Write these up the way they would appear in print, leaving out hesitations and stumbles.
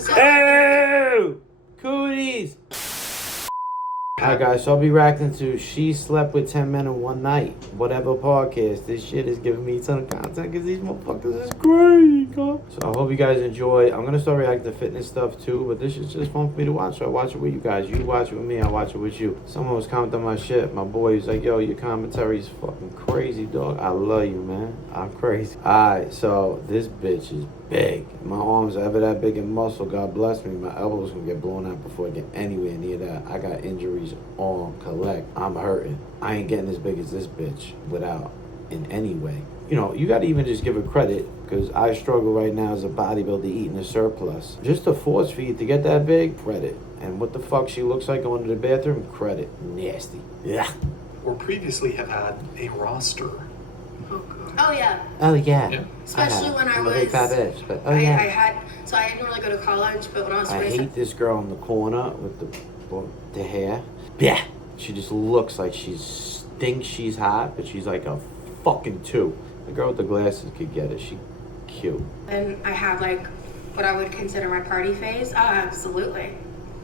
So, Ew! Cooties! Alright guys, so I'll be reacting to She Slept With 10 Men in One Night, whatever podcast. This shit is giving me a ton of content because these motherfuckers is great, huh? So I hope you guys enjoy. I'm going to start reacting to fitness stuff too, but this is just fun for me to watch. So I watch it with you guys. You watch it with me, I watch it with you. Someone was commenting on my shit. My boy was like, yo, your commentary is fucking crazy, dog. I love you, man. I'm crazy. Alright, so this bitch is big. My arms are ever that big in muscle, God bless me. My elbows gonna get blown out before I get anywhere near that. I got injuries on collect. I'm hurting. I ain't getting as big as this bitch without in any way. You know, you gotta even just give her credit, because I struggle right now as a bodybuilder eating a surplus. Just to force feed to get that big, credit. And what the fuck she looks like going to the bathroom, credit. Nasty. Yeah. Or previously have had a roster. oh yeah. Oh yeah. Yeah. Especially when I'm a big fat bitch, but oh I yeah. had, so I didn't really go to college, but when I was I raised hate this girl in the corner with the hair. Yeah. She just looks like thinks she's hot, but she's like a fucking 2. The girl with the glasses could get it. She cute. and I had like what I would consider my party phase. Oh, absolutely.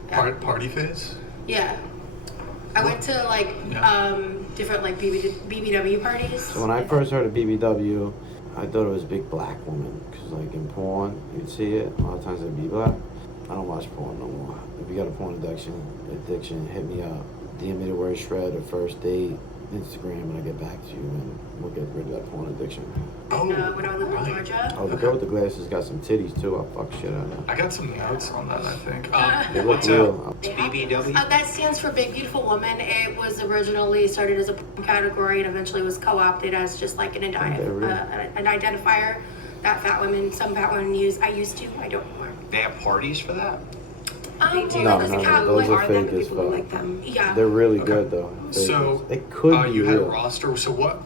Yeah. Party phase? Yeah. I went to like different like BBW parties. So when I first heard of BBW, I thought it was a big black woman. Because like in porn, you'd see it. A lot of times it'd be black. I don't watch porn no more. If you got a porn addiction, hit me up. DM me the word shred or first date, Instagram, and I get back to you, and we'll get rid of that porn addiction. When I lived in Georgia. Oh, the girl with the glasses got some titties too. I'll fuck shit out of her. I got some notes on that, I think. They look real. BBW? That stands for Big Beautiful Woman. It was originally started as a category and eventually was co-opted as just like an identifier that some fat women use. I used to, I don't anymore. They have parties for that? They do. No, Like, those are fake as fuck. like them. Yeah. They're really good though. So it could be you had a real. roster. So what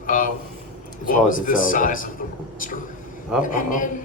It's what hard was to the tell, size of the roster? Depended,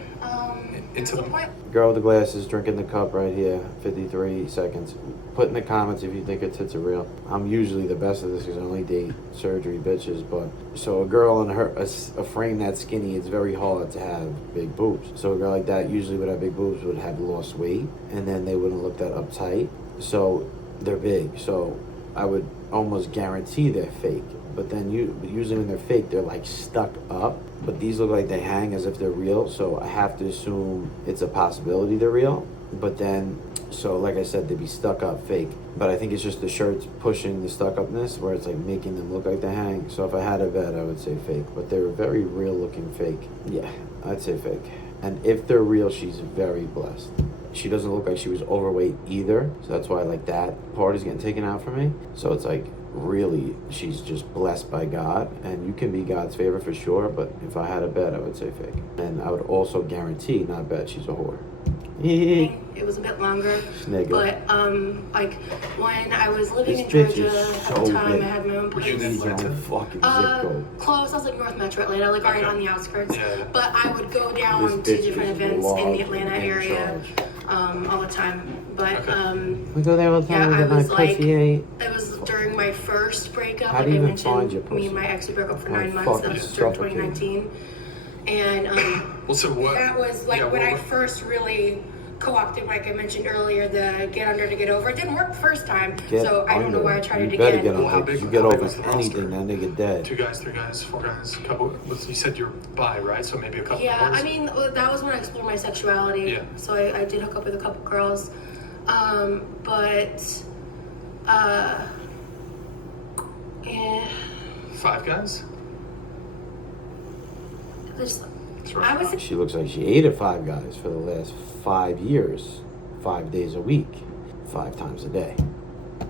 Into the the point. Girl with the glasses drinking the cup right here. 53 seconds. Put in the comments if you think her tits are real. I'm usually the best at this because I only date surgery bitches. But so a girl in a frame that skinny, it's very hard to have big boobs. So a girl like that usually would have big boobs, would have lost weight, and then they wouldn't look that uptight. So they're big. So I would almost guarantee they're fake. But then usually when they're fake, they're like stuck up. But these look like they hang as if they're real. So I have to assume it's a possibility they're real. But then, so like I said, they'd be stuck up fake. But I think it's just the shirts pushing the stuck upness where it's like making them look like they hang. So if I had a bet, I would say fake. But they're very real looking fake. Yeah, I'd say fake. And if they're real, she's very blessed. She doesn't look like she was overweight either. So that's why like that part is getting taken out from me. So it's like, really, she's just blessed by God, and you can be God's favor for sure, but if I had a bet, I would say fake. And I would also guarantee, not bet, she's a whore. It was a bit longer, but like when I was living in Georgia at the time, I had my own place. Fucking zip code. Close. I was like North Metro Atlanta, like right on the outskirts. Yeah. But I would go down to different events in the Atlanta area all the time. But we go there all the time. yeah, I was like, it it was during my first breakup. How Like do you I even find your mentioned, pussy? me and my ex we broke up for My 9 months. That fucking was during suffocating. 2019, and well, so what? that was like when I first really co-opted, like I mentioned earlier, the get under to get over. It didn't work the first time, so I don't know why I tried it You better again. get under. You get over anything, that nigga dead. 2 guys, 3 guys, 4 guys, couple. You said you're bi, right? So maybe a couple. Yeah, girls? I mean that was when I explored my sexuality. Yeah. So I did hook up with a couple girls, but yeah. 5 guys. I was. She looks like she ate at 5 guys for the last 5 years, 5 days a week, 5 times a day.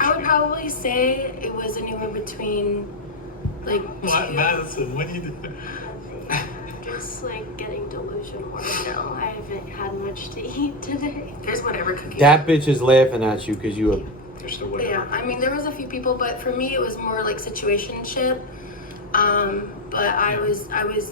I would probably say it was anywhere between like What, 2. Madison? What do you do? Just like getting delusional right now. I haven't had much to eat today. There's whatever cookie. That bitch is laughing at you because you were. You're still waiting. Yeah, I mean there was a few people, but for me it was more like situationship. But I was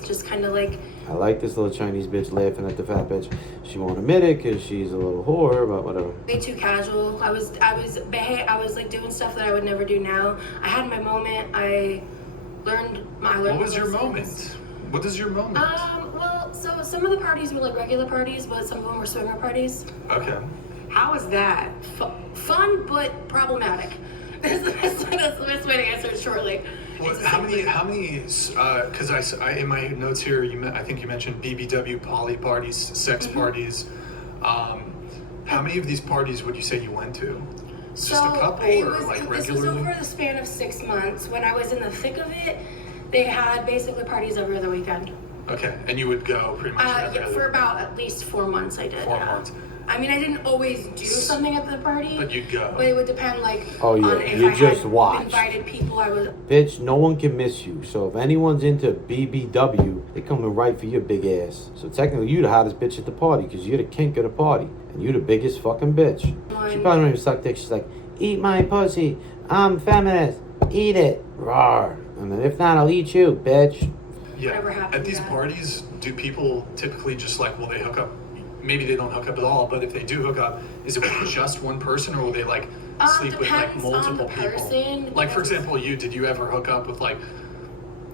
just kind of like. I like this little Chinese bitch laughing at the fat bitch. She won't admit it because she's a little whore, but whatever. Way too casual. I was like doing stuff that I would never do now. I had my moment. I learned my What was your moment? What is your moment? Well, so some of the parties were like regular parties, but some of them were swinger parties. Okay. How is that? Fun but problematic. That's the best way to answer it shortly. What, how many? Because I in my notes here, I think you mentioned BBW, poly parties, sex parties. How many of these parties would you say you went to? Just a couple, or like regularly? This was over the span of 6 months. When I was in the thick of it, they had basically parties every other weekend. Okay, and you would go pretty much every Yeah, other. for about at least 4 months I did. 4 months. I mean, I didn't always do something at the party. But you'd go. But it would depend, like, Oh, yeah, on if you I just had watched. invited people I was... Bitch, no one can miss you. So if anyone's into BBW, they coming right for your big ass. So technically, you the hottest bitch at the party because you're the kink of the party. And you the biggest fucking bitch. She probably don't even suck dick. She's like, eat my pussy. I'm feminist. Eat it. Rawr. And then if not, I'll eat you, bitch. Yeah. Whatever happened At these to that. parties, do people typically just like, will they hook up? Maybe they don't hook up at all, but if they do hook up, is it with just one person, or will they like sleep with like Depends on multiple the people? person. Like for example, did you ever hook up with like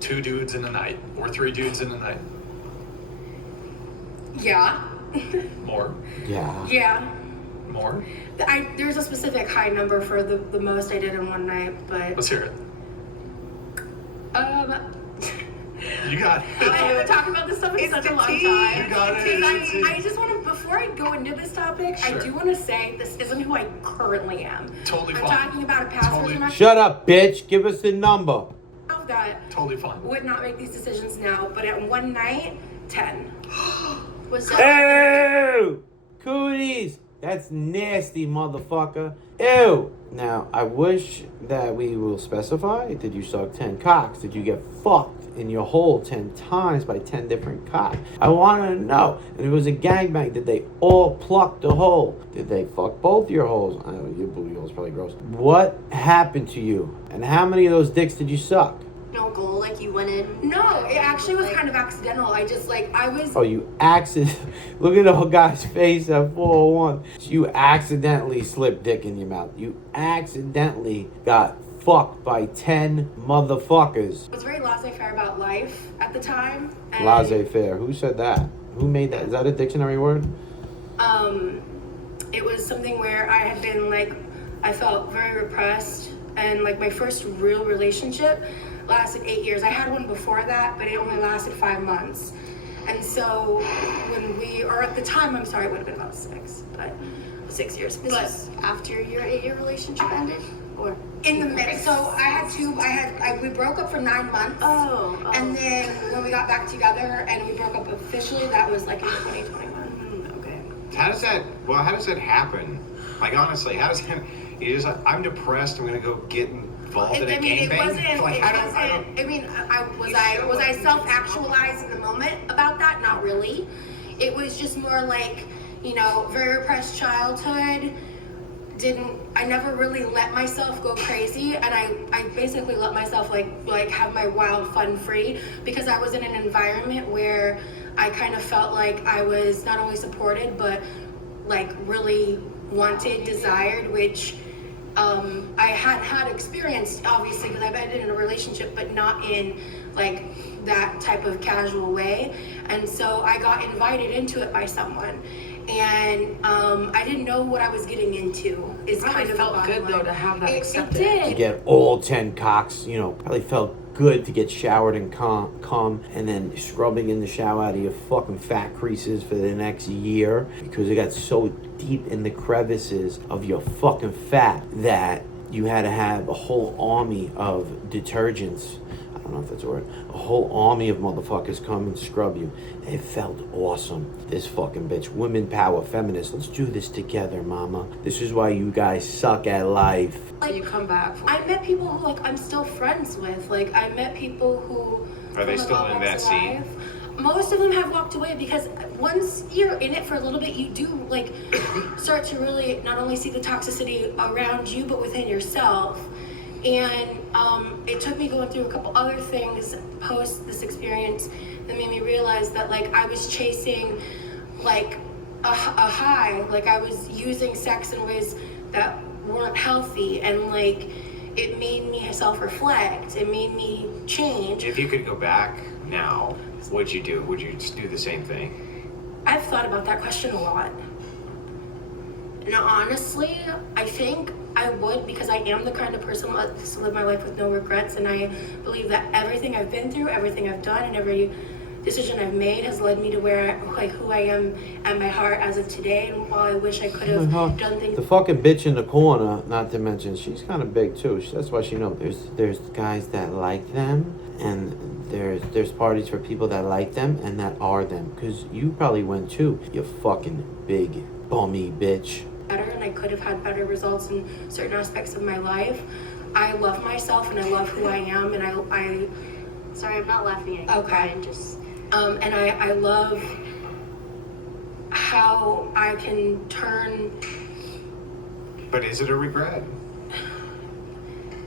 2 dudes in a night or 3 dudes in a night? Yeah. More? Yeah. Yeah. More? There's a specific high number for the most I did in one night, but... Let's hear it. Um... You got I it. haven't talked about this stuff in It's such the a long tea. time. You got it. Because It's the tea. I just want to, before I go into this topic, Sure. I do want to say this isn't who I currently am. Totally I'm fine. talking about a past Totally. version Shut up, bitch. Give us the number. of that Totally fine. would not make these decisions now, but at one night, 10. Was that Ew! Cooties! That's nasty, motherfucker. Ew! Now, I wish that we will specify. Did you suck 10 cocks? Did you get fucked in your hole 10 times by 10 different cocks? I want to know. And it was a gangbang. Did they all pluck the hole? Did they fuck both your holes? I know your booty hole's probably gross. What happened to you? And how many of those dicks did you suck? no goal? Like you went in? No, it actually was kind of accidental. I just, like, I was... Oh, you accident. Look at the guy's face at 401. You accidentally slipped dick in your mouth. You accidentally got fucked by 10 motherfuckers. I was very laissez-faire about life at the time. and, Laissez-faire. Who said that? Who made that? Is that a dictionary word? It was something where I had been, like, I felt very repressed. And, like, my first real relationship lasted 8 years. I had one before that, but it only lasted 5 months. And so or at the time, I'm sorry, it would have been about 6, but 6 years. This But was after your 8-year relationship ended, or in the midst, so we broke up for 9 months. Oh. And then when we got back together and we broke up officially, that was like in 2021. Okay. How does that happen? Like honestly, how does that? You just like, I'm depressed. I'm gonna go get involved in a gangbang. Like, Was I self-actualized in the moment about that? Not really. It was just more like, very repressed childhood. I never really let myself go crazy, and I basically let myself like have my wild fun free, because I was in an environment where I kind of felt like I was not only supported but like really wanted, desired, which I had experienced, obviously, because I've been in a relationship, but not in like that type of casual way. And so I got invited into it by someone, and I didn't know what I was getting into. It's Probably kind of felt the good bottom though line. to have that It accepted. To did. get all 10 cocks, probably felt good to get showered and cum, and then scrubbing in the shower out of your fucking fat creases for the next year, because it got so deep in the crevices of your fucking fat that you had to have a whole army of detergents. I don't know if that's a word. A whole army of motherfuckers come and scrub you. It felt awesome. This fucking bitch. Women power, feminists. Let's do this together, mama. This is why you guys suck at life. So you come back. I met people who like I'm still friends with. Like I met people who Are they from, still all in walks that of scene? life. Most of them have walked away, because once you're in it for a little bit, you do like start to really not only see the toxicity around you but within yourself. And it took me going through a couple other things post this experience that made me realize that like I was chasing like a high, like I was using sex in ways that weren't healthy, and like it made me self-reflect. It made me change. If you could go back now, what'd you do? Would you just do the same thing? I've thought about that question a lot. And honestly, I think I would, because I am the kind of person who likes to live my life with no regrets, and I believe that everything I've been through, everything I've done, and every decision I've made has led me to who I am at my heart as of today. And while I wish I could have done things, the fucking bitch in the corner, not to mention she's kind of big too. That's why she knows there's guys that like them, and there's parties for people that like them and that are them. Because you probably went too, you fucking big bummy bitch. better, and I could have had better results in certain aspects of my life. I love myself and I love who I am, and I Sorry, I'm not laughing at you. Okay. Brian, just and I love how I can turn. But is it a regret?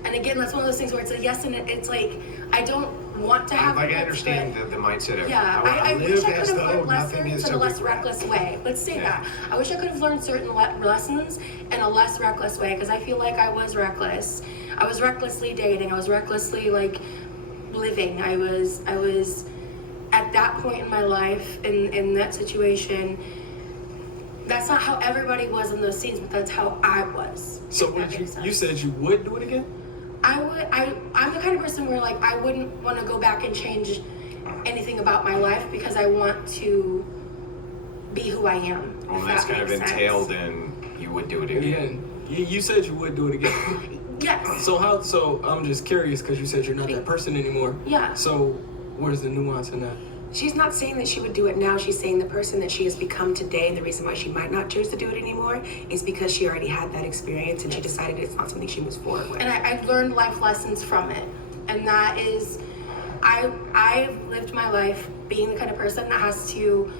And again, that's one of those things where it's a yes, and it's like I don't want to have. Like, I regrets, understand but the mindset of yeah, I I wish live I could as have though learned nothing lessons is in a a less regret. reckless way. Let's say Yeah. that. I wish I could have learned certain lessons in a less reckless way, because I feel like I was reckless. I was recklessly dating. I was recklessly like living. I was at that point in my life, in that situation. That's not how everybody was in those scenes, but that's how I was. So if that would makes sense. you said you would do it again? I'm the kind of person where like I wouldn't want to go back and change anything about my life, because I want to be who I am. Well, if that's that kind of makes sense. entailed in you would do it again. You said you would do it again. Yes. So I'm just curious because you said you're not that person anymore. Yeah. So where's the nuance in that? She's not saying that she would do it now. She's saying the person that she has become today, and the reason why she might not choose to do it anymore is because she already had that experience and she decided it's not something she moves forward with. And I've learned life lessons from it, and that is, I've lived my life being the kind of person that has to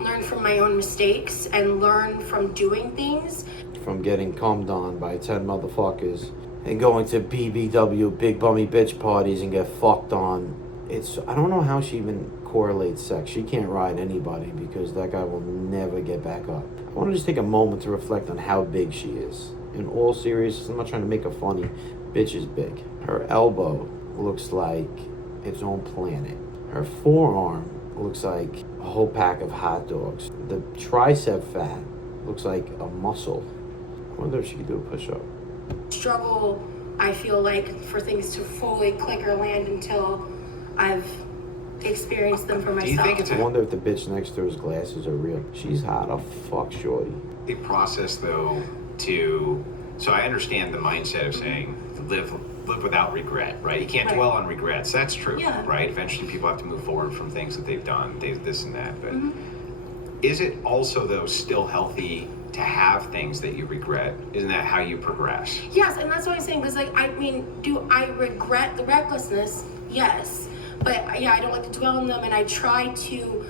learn from my own mistakes and learn from doing things. From getting cummed on by 10 motherfuckers and going to BBW, big bummy bitch parties, and get fucked on. I don't know how she even correlates sex. She can't ride anybody because that guy will never get back up. I want to just take a moment to reflect on how big she is. In all seriousness, I'm not trying to make her funny. Bitch is big. Her elbow looks like its own planet. Her forearm looks like a whole pack of hot dogs. The tricep fat looks like a muscle. I wonder if she could do a push-up. Struggle, I feel like, for things to fully click or land until I've experienced them for myself. Do you think it's I wonder if the bitch next to her's glasses are real. She's hot. Oh, fuck, shorty. a process though to? So I understand the mindset of saying live without regret, right? You can't Right. dwell on regrets. That's true, Yeah. right? Eventually, people have to move forward from things that they've done, this and that. But is it also though still healthy to have things that you regret? Isn't that how you progress? Yes, and that's what I'm saying, because like, I mean, do I regret the recklessness? Yes. But yeah, I don't like to dwell on them, and I try to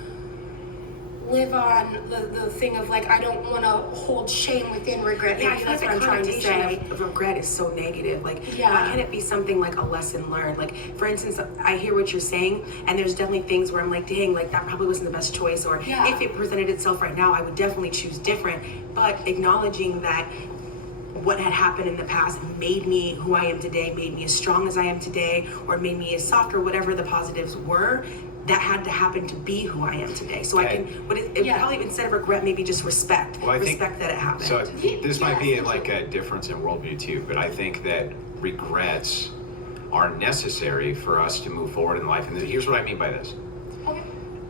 live on the thing of like, I don't want to hold shame within regret. Yeah, I Maybe feel like that's the what I'm trying to connotation say. of regret is so negative. Like, Yeah. why can't it be something like a lesson learned? Like, for instance, I hear what you're saying, and there's definitely things where I'm like, dang, like that probably wasn't the best choice. Or Yeah. if it presented itself right now, I would definitely choose different. But acknowledging that what had happened in the past made me who I am today, made me as strong as I am today, or made me as soft, or whatever the positives were, that had to happen to be who I am today. So Okay. I can, but it Yeah. probably instead of regret, maybe just respect. Well, I think- Respect that it happened. So this might be Yes. like a difference in worldview too, but I think that regrets are necessary for us to move forward in life. And here's what I mean by this. Okay.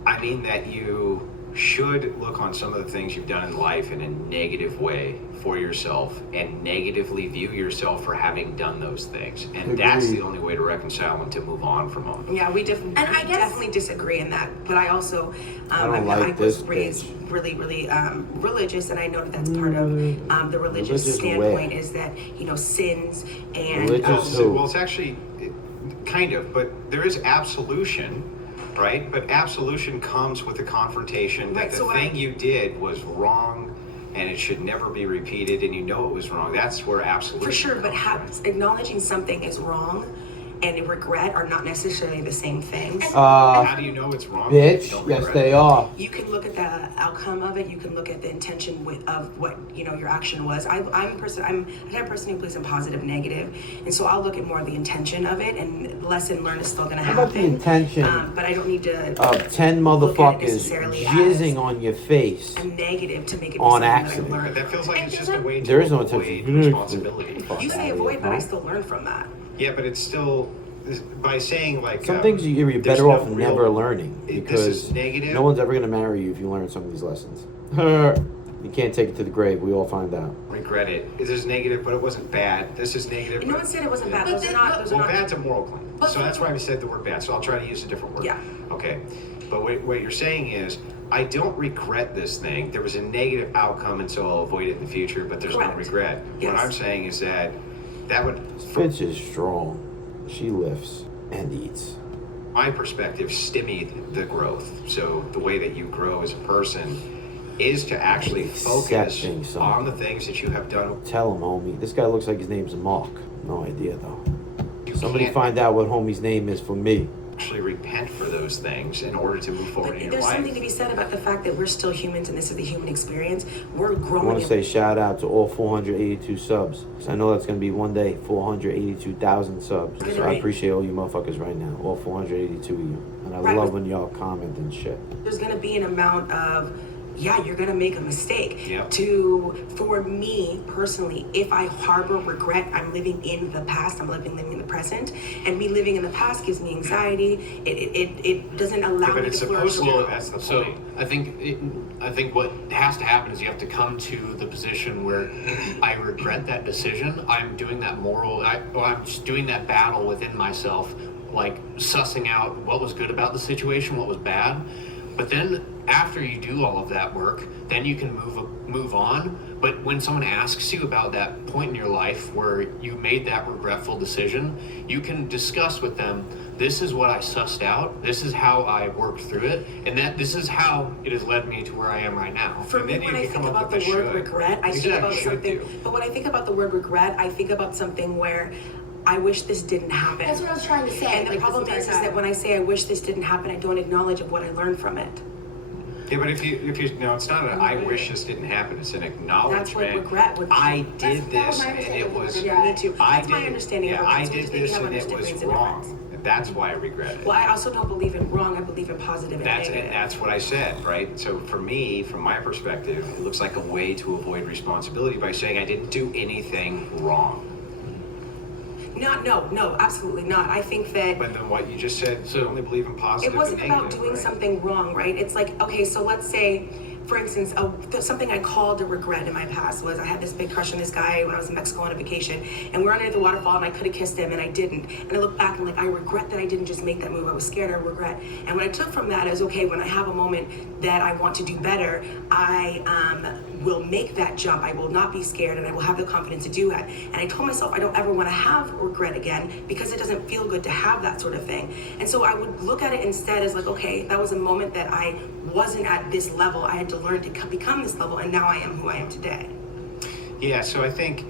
I mean that you should look on some of the things you've done in life in a negative way for yourself and negatively view yourself for having done those things. And that's Agreed. the only way to reconcile and to move on from them. Yeah, we And I guess- definitely disagree in that. But I also, I don't like I this was raised bitch. really religious, and I know that that's part of the religious Religious standpoint where? is that, you know, sins and Religious who? Well, it's actually kind of, but there is absolution, right? But absolution comes with the confrontation that Right, the so thing you did was wrong and it should never be repeated, and you know it was wrong. That's where absolution for sure. But comes from. acknowledging something is wrong and regret are not necessarily the same things. How do you know it's wrong? Bitch, Don't yes regret they it. are. You can look at the outcome of it. You can look at the intention of what your action was. I'm the type of person who believes in positive, negative, and so I'll look at more of the intention of it. And lesson learned is still going to How happen. about the intention but I don't need to of 10 look at it motherfuckers necessarily jizzing as on your face? a negative to make it be On something accident. that I But learned. that feels like it's just a way to There is no avoid intention. responsibility. Fuck You say outta here, avoid, but I huh? still learn from that. Yeah, but it's still by saying like Some things you're there's better no off real- never learning this because is negative. no one's ever going to marry you if you learn some of these lessons. You can't take it to the grave. We all find out. Regret it. This is negative, but it wasn't bad. This is negative. No one said it wasn't bad. But Those are not. Those are Well, not. bad's a moral claim. So that's why we said the word bad. So I'll try to use a different word. Yeah. Okay. But what you're saying is, I don't regret this thing. There was a negative outcome, and so I'll avoid it in the future. But there's Correct. no regret. Yes. What I'm saying is that would, This from bitch is strong. She lifts and eats. my perspective, stymied the growth. So the way that you grow as a person is to actually focus Accepting something. on the things that you have done. Tell him, homie. This guy looks like his name's Mark. No idea, though. You Somebody can't find out what homie's name is for me. actually repent for those things in order to move forward But in your there's life. something to be said about the fact that we're still humans and this is the human experience. We're I growing. want to say shout out to all 482 subs. 'Cause I know that's going to be one day 482,000 subs. So I appreciate all you motherfuckers right now. All 482 of you. And I Right. love when y'all comment and shit. There's going to be an amount of, yeah, you're going to make a mistake. Yep. For me personally, if I harbor regret, I'm living in the past, I'm living in the present. And me living in the past gives me anxiety. It doesn't allow Yeah, but me it's to flourish. supposed to. Well, That's the so point. I think what has to happen is you have to come to the position where I regret that decision. I'm doing that I'm just doing that battle within myself, like sussing out what was good about the situation, what was bad. But then after you do all of that work, then you can move on. But when someone asks you about that point in your life where you made that regretful decision, you can discuss with them, this is what I sussed out, this is how I worked through it, and that this is how it has led me to where I am right now. For And me, then you when I can think come up about the with a word should. regret, I think Exactly, about should something. do. But when I think about the word regret, I think about something where I wish this didn't happen. That's what I was trying to say. And the like, problem this is entire that time. when I say I wish this didn't happen, I don't acknowledge of what I learned from it. Yeah, but if you no, it's not an I wish this didn't happen. It's an acknowledgement. That's what regret would be. I did That was this my and it understanding of was. regret. Yeah, me too. I That's my did- understanding Yeah, of I regret. did So we this have and it understandings was and wrong. difference. And that's why I regret it. Well, I also don't believe in wrong. I believe in positive and negative. That's what I said, right? So for me, from my perspective, it looks like a way to avoid responsibility by saying I didn't do anything wrong. No, absolutely not. I think that But then what you just said, so you only believe in positive it wasn't and about negative, doing right? something wrong, right? It's like, okay, so let's say, for instance, something I called a regret in my past was I had this big crush on this guy when I was in Mexico on a vacation, and we're under the waterfall, and I could have kissed him, and I didn't. And I look back and like, I regret that I didn't just make that move. I was scared. I regret. And what I took from that is, okay, when I have a moment that I want to do better, I will make that jump. I will not be scared, and I will have the confidence to do that. And I told myself I don't ever want to have regret again because it doesn't feel good to have that sort of thing. And so I would look at it instead as like, okay, that was a moment that I wasn't at this level. I had to learn to become this level, and now I am who I am today. Yeah, so I think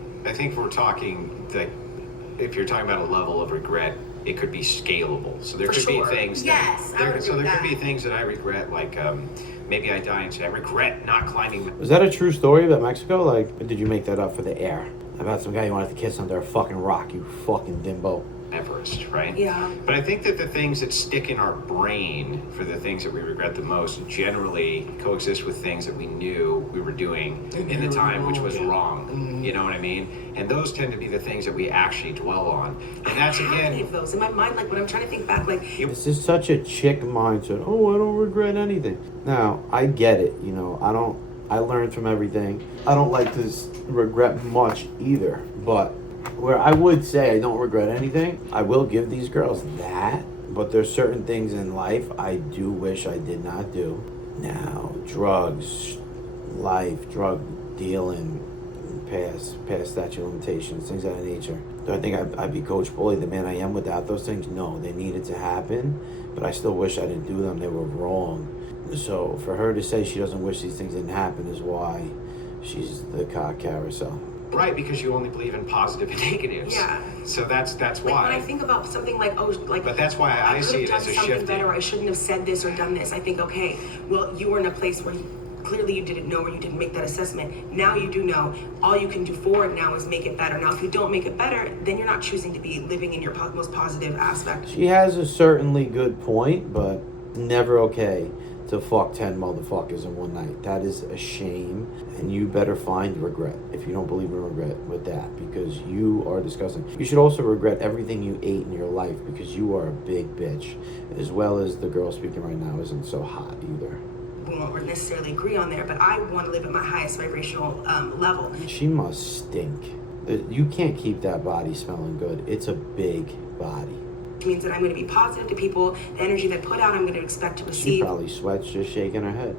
we're talking that if you're talking about a level of regret, it could be scalable. So there For could sure. be things Yes, I that would so agree there with could be that. things that I regret, like maybe I die and say I regret not climbing Was that a true story about Mexico? Like, or did you make that up for the air? About some guy you wanted to kiss under a fucking rock, you fucking dimbo. Everest, right? Yeah. But I think that the things that stick in our brain for the things that we regret the most generally coexist with things that we knew we were doing in the time, which was wrong. You know what I mean? And those tend to be the things that we actually dwell on. And that's I don't have any again, of those in my mind. Like when I'm trying to think back, like This is such a chick mindset. Oh, I don't regret anything. Now, I get it. You know, I learned from everything. I don't like to regret much either. But where I would say I don't regret anything, I will give these girls that. But there's certain things in life I do wish I did not do. Now, drugs, drug dealing, past statute of limitations, things of that nature. Do I think I'd be Coach Bully, the man I am, without those things? No, they needed to happen, but I still wish I didn't do them. They were wrong. So for her to say she doesn't wish these things didn't happen is why she's the cock carousel. Right, because you only believe in positive and negatives. Yeah. So that's Like why. when I think about something like, oh, like. But that's why I could see have it as done a something shifting. better. I shouldn't have said this or done this. I think, okay, well, you were in a place where clearly you didn't know or you didn't make that assessment. Now you do know. All you can do forward now is make it better. Now, if you don't make it better, then you're not choosing to be living in your most positive aspect. She has a certainly good point, but never okay to fuck 10 motherfuckers in one night. That is a shame, and you better find regret if you don't believe in regret with that, because you are disgusting. You should also regret everything you ate in your life, because you are a big bitch, as well as the girl speaking right now isn't so hot either. We won't necessarily agree on there, but I want to live at my highest vibrational level. She must stink. You can't keep that body smelling good. It's a big body. Which means that I'm going to be positive to people. The energy that I put out, I'm going to expect to She receive. probably sweats just shaking her head.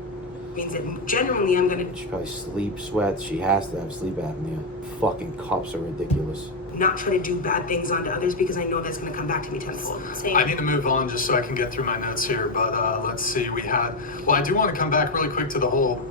Means that generally I'm going to She probably sleep sweats. She has to have sleep apnea. Fucking cups are ridiculous. not try to do bad things onto others because I know that's going to come back to me tenfold. Same. I need to move on just so I can get through my notes here, but let's see. Well, I do want to come back really quick to the whole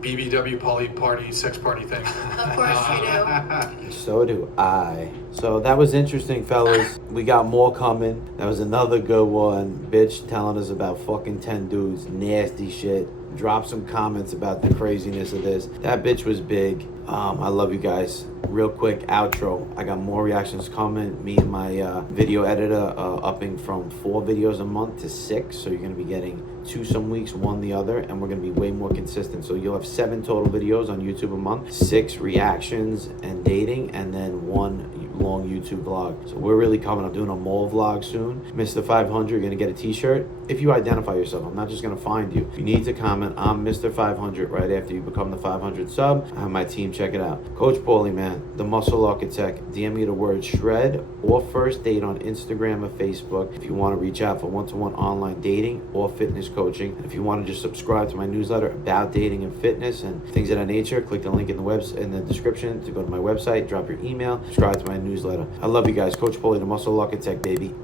BBW poly party, sex party thing. Of course you do. So do I. So that was interesting, fellas. We got more coming. That was another good one. Bitch telling us about fucking 10 dudes. Nasty shit. Drop some comments about the craziness of this. That bitch was big. I love you guys. Real quick outro. I got more reactions coming. Me and my video editor upping from 4 videos a month to 6. So you're going to be getting 2 some weeks, 1 the other. And we're going to be way more consistent. So you'll have 7 total videos on YouTube a month. 6 reactions and dating. And then 1 long YouTube vlog. So we're really coming. I'm doing a mall vlog soon. Mr. 500, you're going to get a t-shirt. If you identify yourself, I'm not just going to find you. You need to comment, I'm Mr. 500 right after you become the 500 sub. I have my team check it out. Coach Paulie, man, the muscle architect. DM me the word shred or first date on Instagram or Facebook if you want to reach out for one-to-one online dating or fitness coaching. And if you want to just subscribe to my newsletter about dating and fitness and things of that nature, click the link in the description to go to my website, drop your email, subscribe to my newsletter. I love you guys. Coach Paulie, the muscle architect, baby.